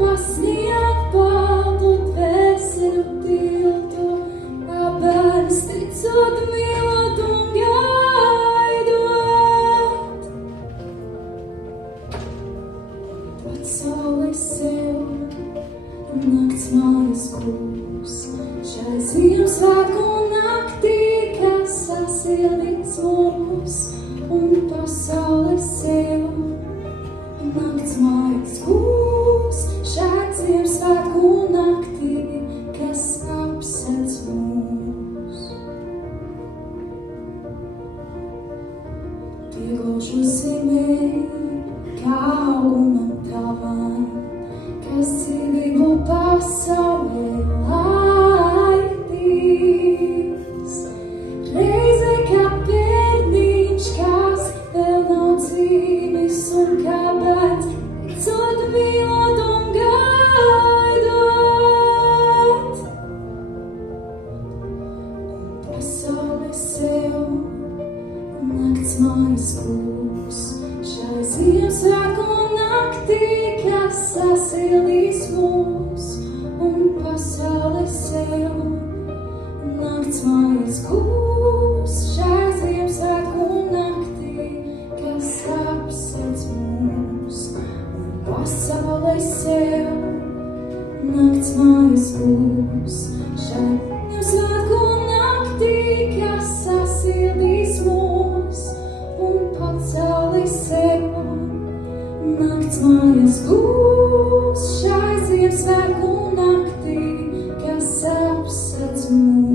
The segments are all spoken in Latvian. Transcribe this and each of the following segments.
pasniegt baltu dvēseli tiltu, kā bērns ticot, mīlot un gaidot. Pats saule sev, nakts mājas kūs, šai Ziemassvētku naktī, kas sasildīs mūs, un pasaule sev, nakts mājas kūs, šai Ziemassvētku naktī, kas apsedz mūs. Piegošu zemē, kā augumam tavam, kas dzīvību pasaulē laidīs. Reize kā bērniņš, kas vēl nav dzīvis, un kā bērns ticot, mīlot un gaidot. Un pasaule sev, nakts mājas kūs, šai Ziemassvētku naktī, kas sasildīs mūs, un pasaule sev, nakts mājas kūs, šai Ziemassvētku naktī, kas apsedz mūs, un pasaule sev, nakts mājas kūs, šai Ziemassvētku naktī, kas sasildīs mūs, un pasaule sev, nakts mājas kūs, šai Ziemassvētku naktī, kas apsedz mūs.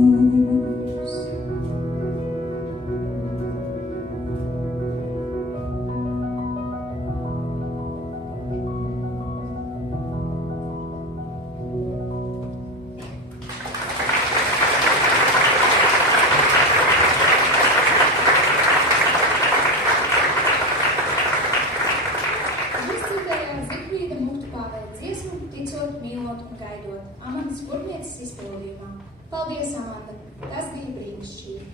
Amandas Burmietes izpildījumā. Paldies, Amanda! Tas bija brīnišķīgi!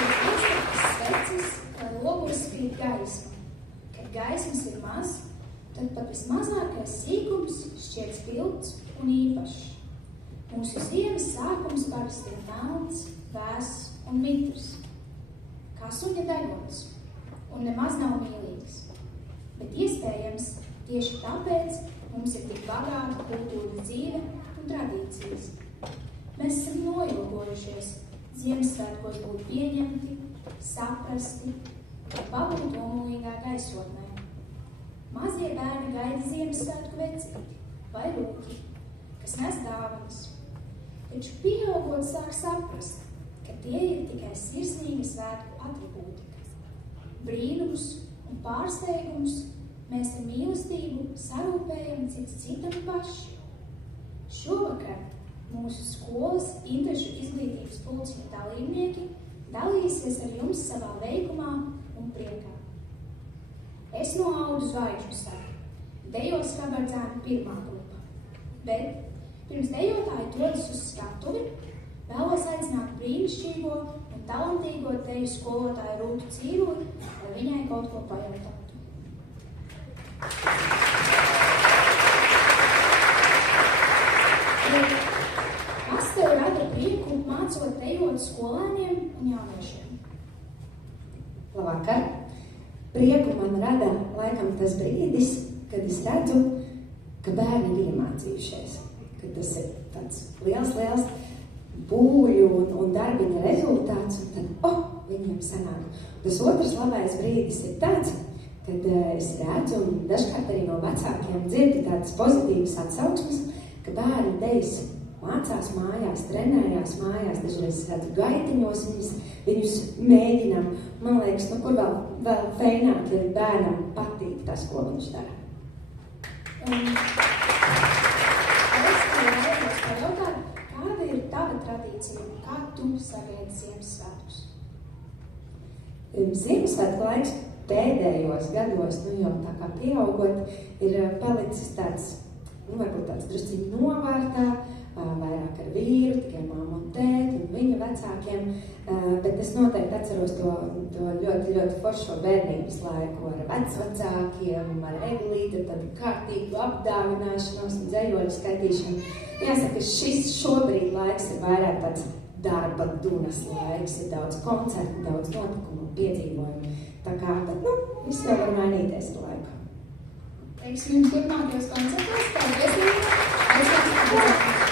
Ir izteiktas sveces, lai logos spīd gaisma. Kad gaismas ir maz, tad pat vismazākais sīkums šķiet spilgts un īpašs. Mūsu ziemas sākums parasti ir melns, vēss un mitrs, kā suņa degonis, un nemaz nav mīlīgs. Bet iespējams, tieši tāpēc mums ir tik bagāta kultūras dzīve un tradīcijas. Mēs esam noilgojušies Ziemassvētkos būt pieņemti, saprasti, pabūt omulīgā gaisotnē. Mazie bērni gaida Ziemassvētku vecīti vai rūki, kas nes dāvanas. Taču pieaugot sāk saprast, ka tie ir tikai sirsnīgi svētku atribūtika. Brīnums un pārsteigums mēs ar mīlestību sarūpējam cits citam paši. Šovakar mūsu skolas interešu izglītības pulciņu dalībnieki dalīsies ar jums savā veikumā un priekā. Es no Audu zvaigžņu staru, dejos kabardzēnu pirmā grupa, bet pirms dejotāji dodas uz skatuvi, vēlos aicināt brīnišķīgo un talantīgo deju skolotāju Rūtu Cīruli, lai viņai kaut ko pajautātu. Kas tev rada prieku mācot dejot skolēniem un jauniešiem? Labvakar! Prieku man rada laikam tas brīdis, kad es redzu, ka bērni ir iemācījušies. Kad tas ir tāds liels pūļu un darbiņa rezultāts, un tad, viņiem sanāk. Tas otrs labais brīdis ir tāds, kad es redzu, un dažkārt arī no vecākiem dzirdu tādas pozitīvas atsauksmes, ka bērni dejas mācās mājās, trenējās mājās, dažreiz redzu gaitiņos, viņus mēģinām. Man liekas, kur vēl feināk, ja bērnam patīk tas, ko viņš dara. Es vēlos pajautāt, kāda ir tava tradīcija, kā tu sagaidi Ziemassvētkus? Ziemassvētku laiks pēdējos gados, jau tā kā pieaugot, ir palicis tāds, varbūt tāds drusciņi novārtā. vairāk ar vīru, tikai mammu un tēti un viņa vecākiem, bet es noteikti atceros to ļoti, ļoti foršo bērnības laiku ar vecvecākiem, ar eglīti, tad kārtīgu apdāvināšanos un dzējoļu skaitīšanu. Jāsaka, šis šobrīd laiks ir vairāk tāds darba dunas laiks, ir daudz koncertu, daudz notikumu un piedzīvojumu. Tā kā, bet, viss jau var mainīties ar laiku. Teiksim jums turpmākajos koncertos, paldies, Līga!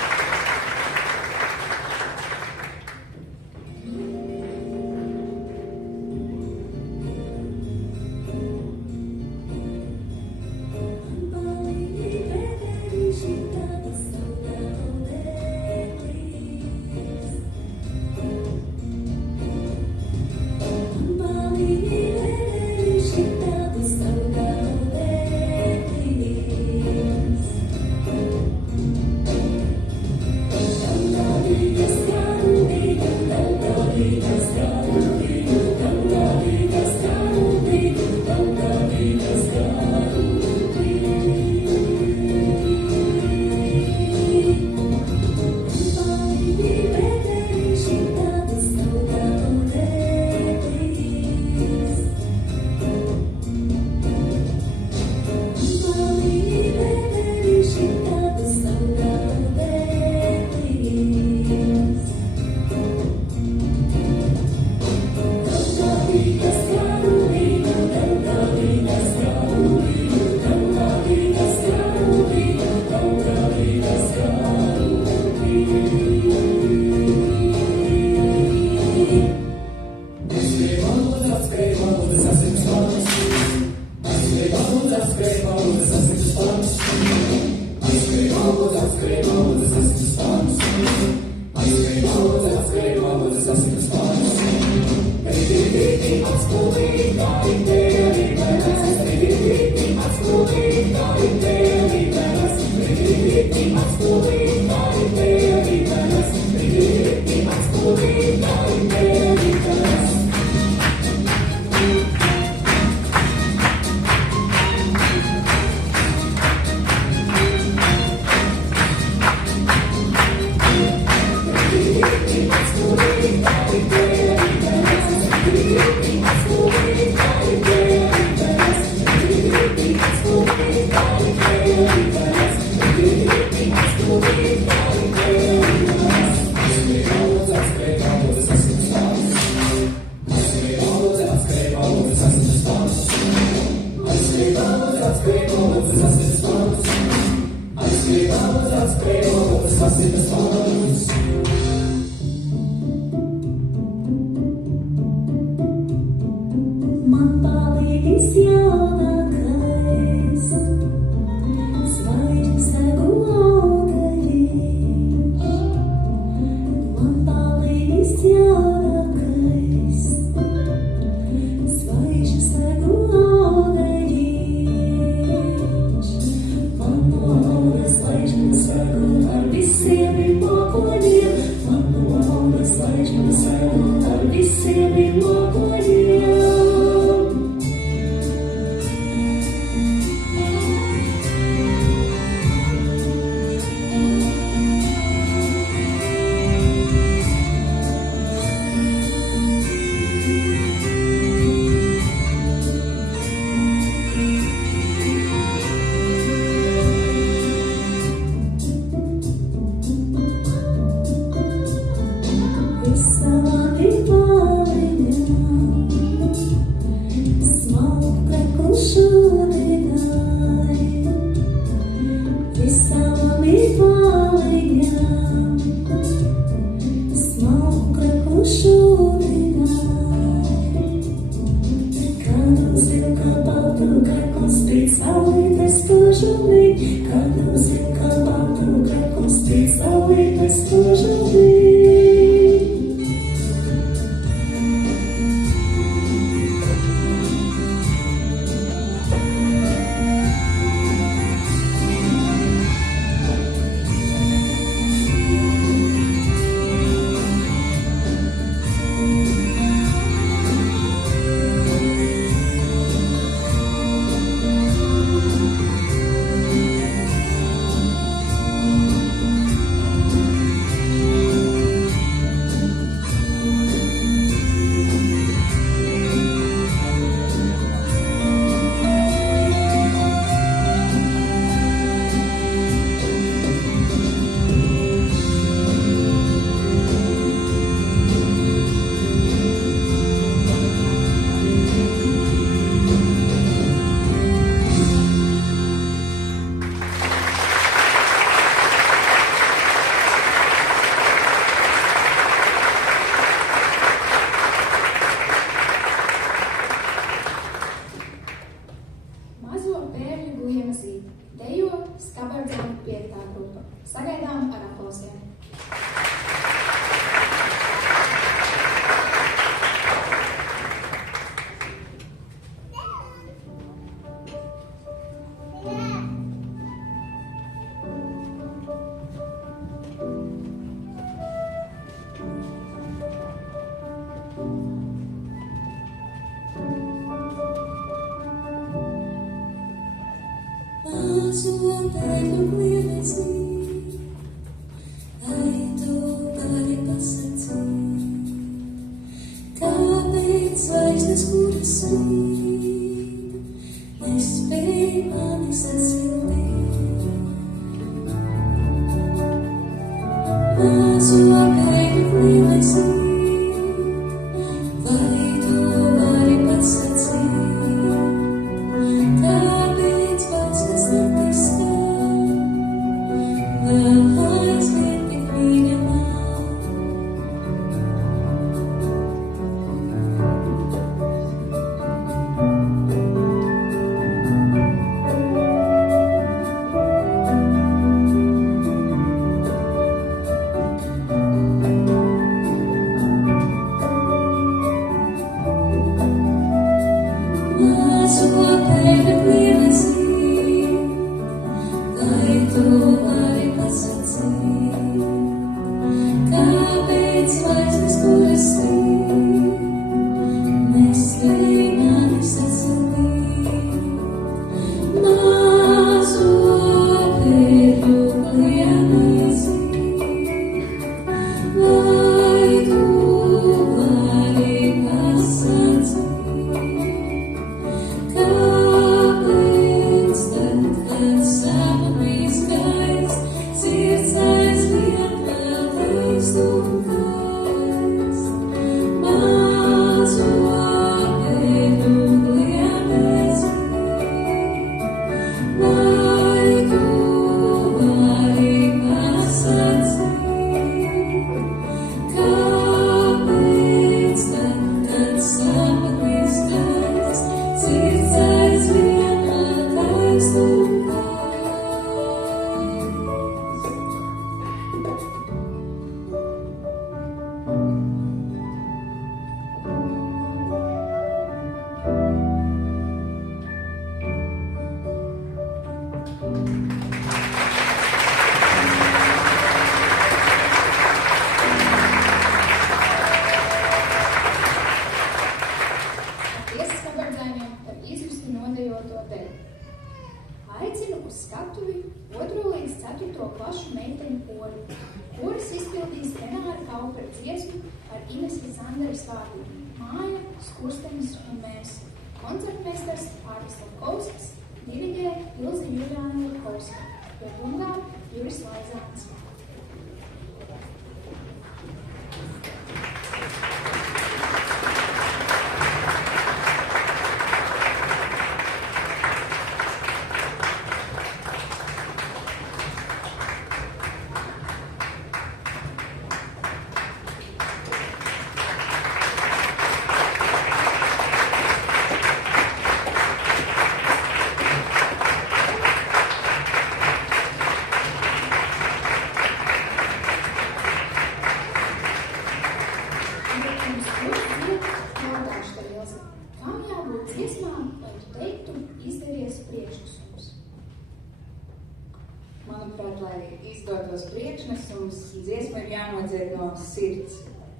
Manuprāt, lai izdotos priekšnesums, dziesma ir jānodzied no sirds.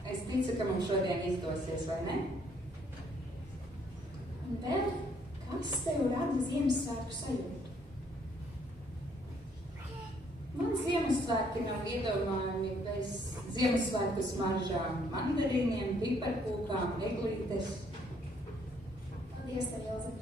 Es ticu, ka mums šodien izdosies, vai ne? Un vēl, kas tev rada Ziemassvētku sajūtu? Man Ziemassvētki nav iedomājami bez Ziemassvētku smaržām, mandarīniem, piparkūkām, eglītes. Paldies tev, Ilze!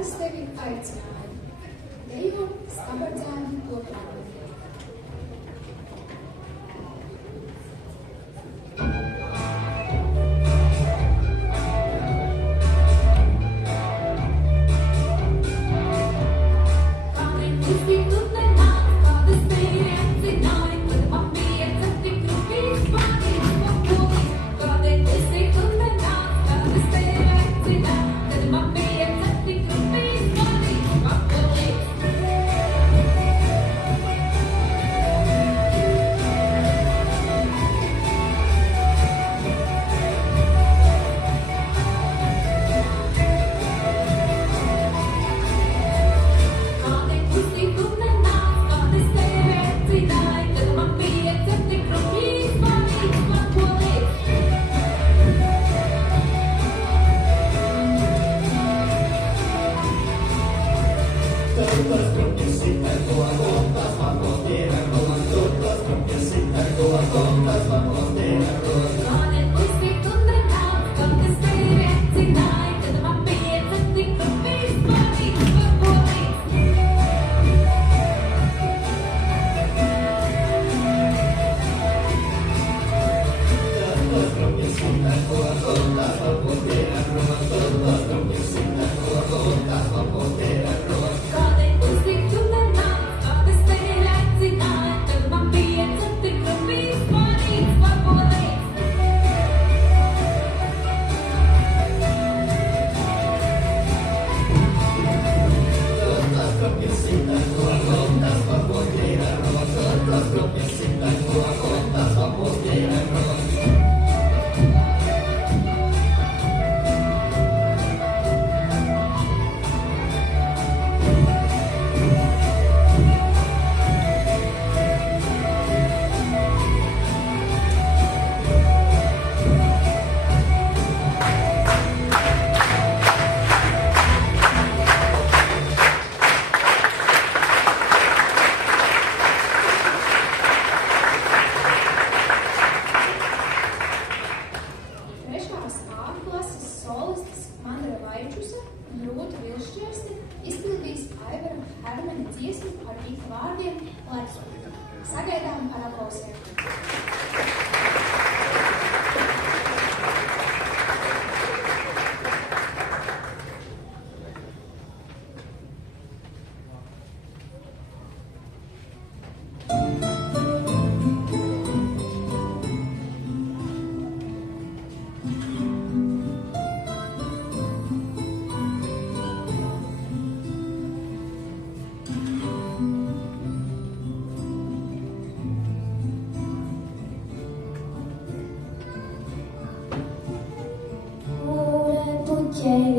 es tevi aicināju. Dejo skabardzēni lokāni. Sagaidām ar aplausiem.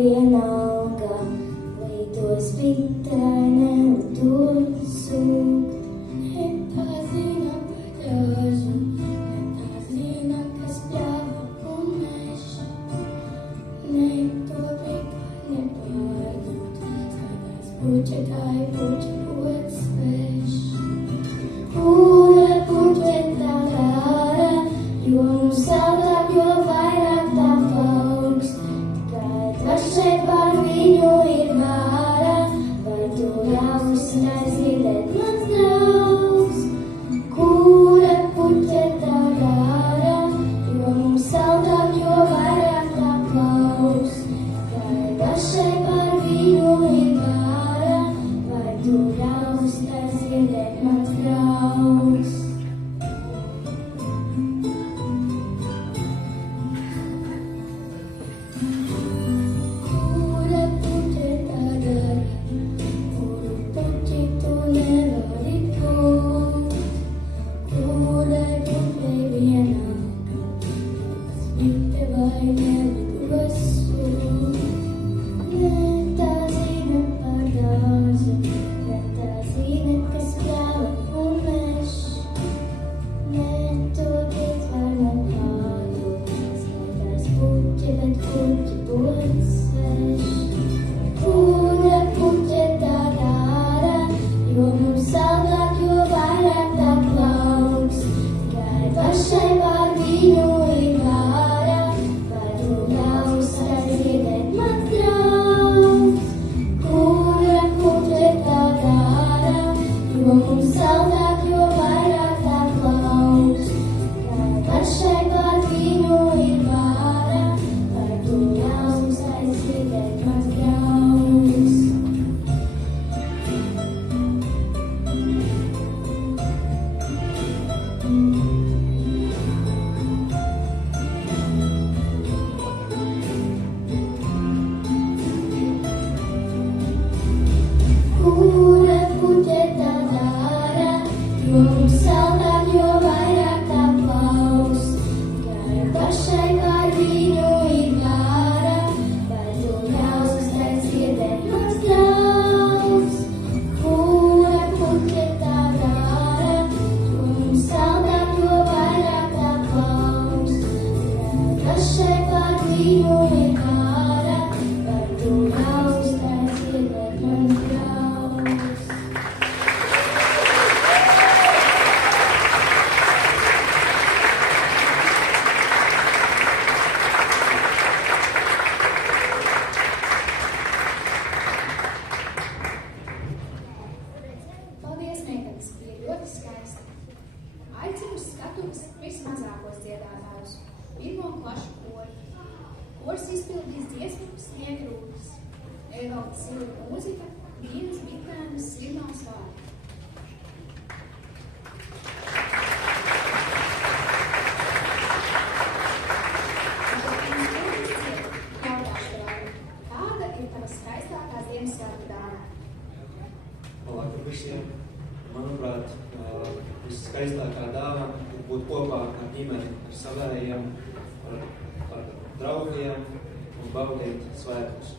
Vienalga, līdos bitēne un to sūkt. Nepazina paļāžu, nepazina, kas pļāva un meša. Ne to pika nepārjūt, sagās puķetāji puķi pots sveš. Kura puķetā dara, jo mums saldāk, jo vairāk tā plauks. Pašai par viņu ir vāra, vai tu ļausi aizvidēt mans draugs? Kura puķe tā dara, jo mums saldāk, jo vairāk tā plauks. Vai pašai par viņu ir vāra, vai tu ļausi aizvidēt mans draugs? Kura aicinās vismazākos dziedātājus, 1. klašu koru. Kors izpildīs dziesmu Sniega rūtas. Evalda Silva mūzika, Dīnas Bitēnas signāls vārdi. Kāda ir tava skaistākā Ziemassvētku dāvana? Labvakar visiem! Manuprāt, viskaistākā dāvana ir būt kopā ar ģimeni, ar savējiem, ar draugiem un baudīt svētkus.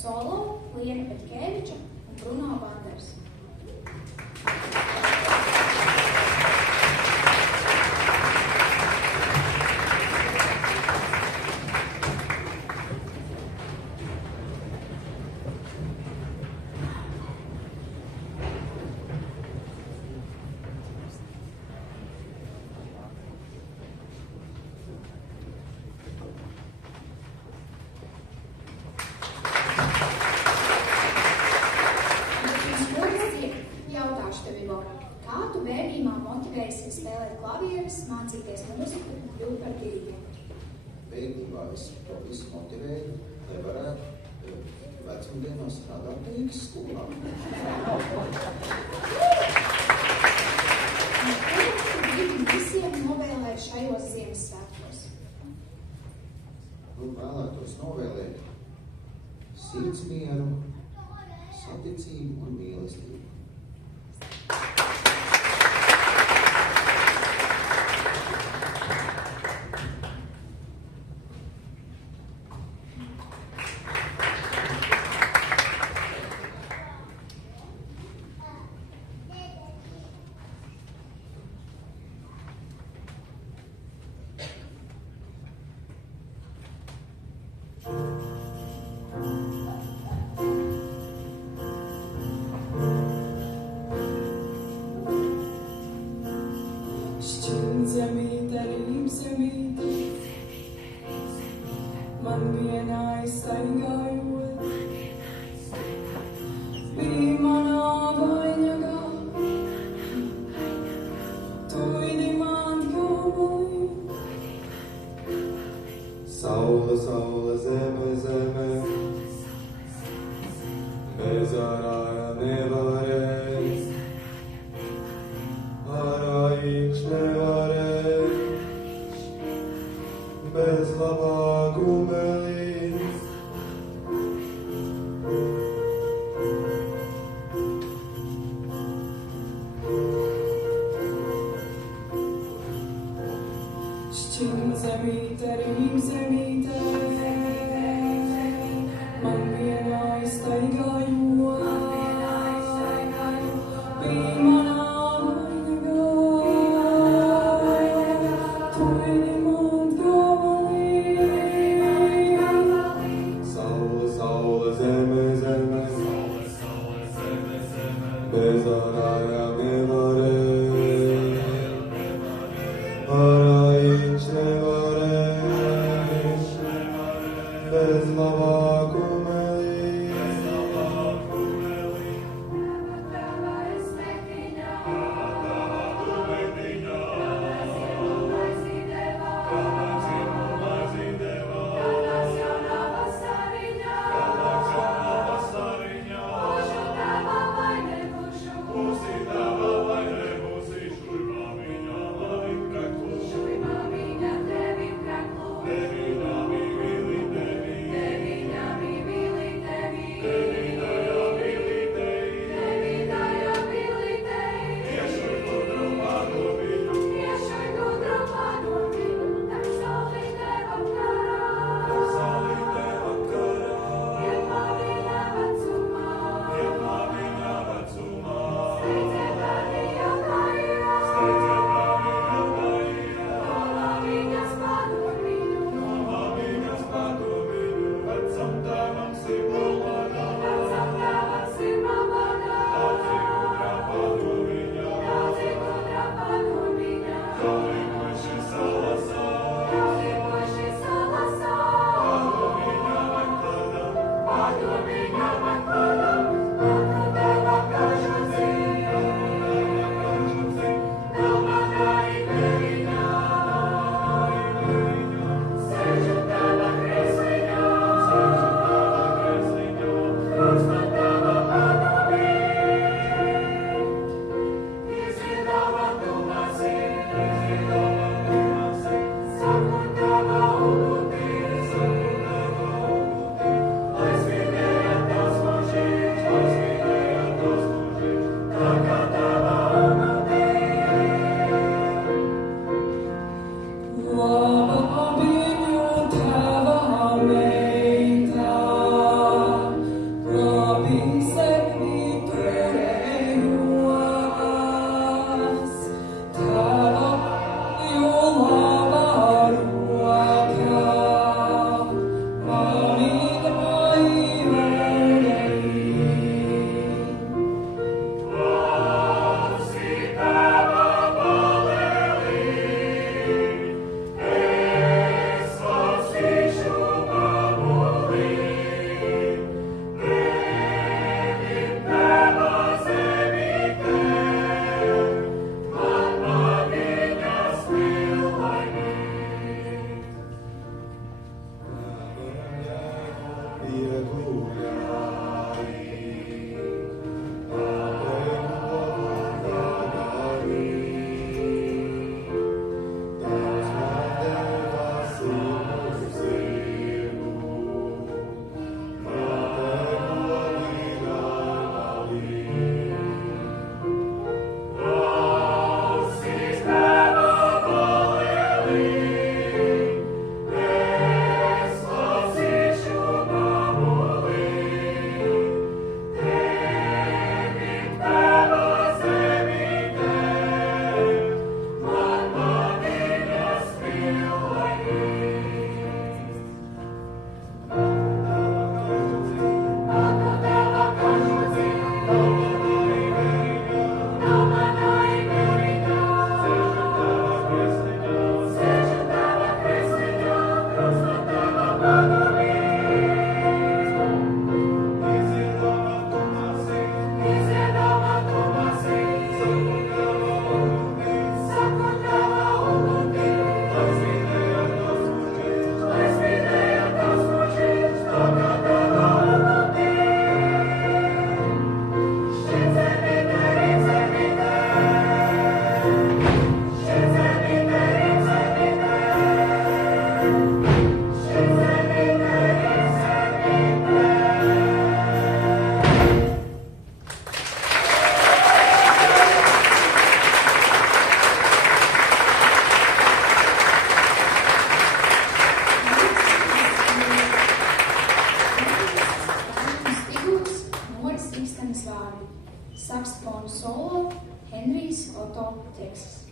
Solo Liena Petkeviča un Bruno Banders. Kā tu bērnībā motivējies spēlēt klavieres, mācīties mūziku un kļūt par diriģentu? Bērnībā es to visu motivēju, lai varētu vecumdienās strādāt Rīgas skolā. vēlētos novēlēt sirdsmieru, saticību un mīlestību. Zemīte, rīmzemīte, man vienā izstaigājot, bija manā vainagā, tu idi man gabalī. Saule, saule, zeme, zeme, bez ārāja nevarēs, ārājīgs nevarēs, bez labā kumelīs. Šķin zemīte, rīmzemīte, man vienā izstaigājot, bija manā vainagā, tu idi man gabalī. Saule, saule, zeme, zeme, bez ārāja nevarēs, ārājīgs nevarēs, bez labā kumelīs. Tava vaine saksofonu solo Henrijs Otto Teksas.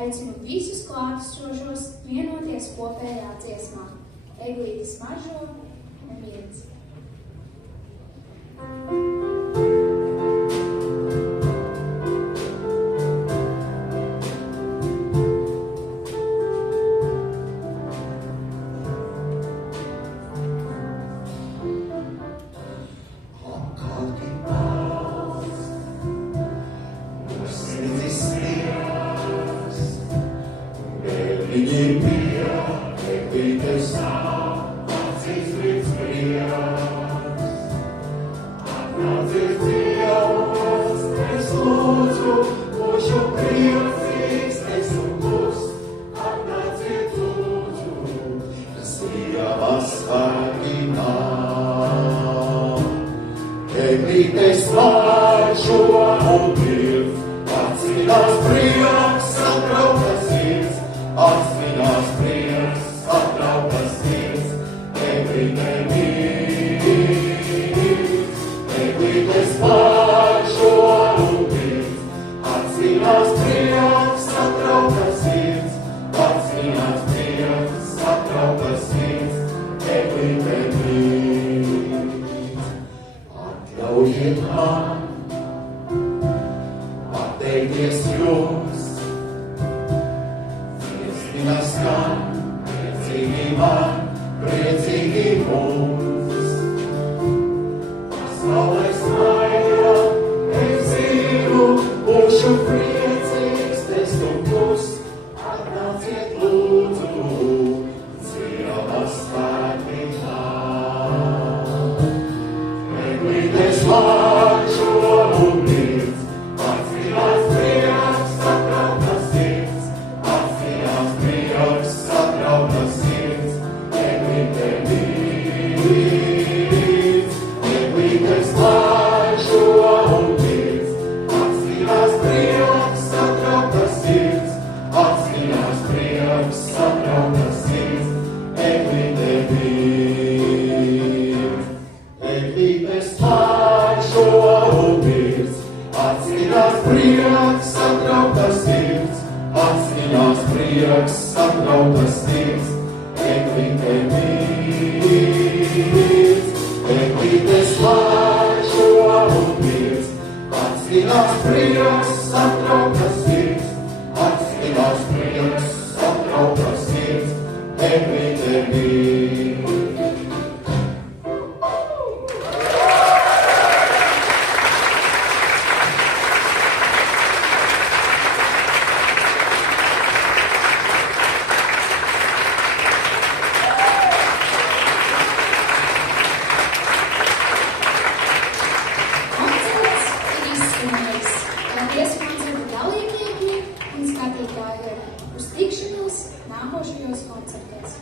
Aicinu visus klātesošos vienoties kopējā dziesmā. Eglītes mažo un viens. pateikties jums. Dziesmina skan, priecīgi man, priecīgi mums. Pasaulē smaida, es dzīvu, būšu priecīgs, es tu plus, atnāciet lūdzu, Dieva svētī nāk. Eglītes lāčo un mirds, atzīmās prieks, sakrautas sirds, atzīmās prieks, sakrautas sirds, eglīte mirds. Eglītes lāčo un mirds, atzīmās prieks, sakrautas sirds, atzīmās prieks, sakrautas sirds, eglīte mirds. Eglītes lāčo un mirds, atzīmās prieks, sakrautas sirds, atzīmās prieks, sakrautas sirds, eglīte mirds. Eglītes lāčo un mirds, atzīmās prieks, sakrautas sirds, atzīmās prieks, sakrautas sirds, eglīte mirds. Koncerts ir izskanējis. Paldies koncerta dalībniekiem un skatītājiem uz tikšanos nākošajos koncertos.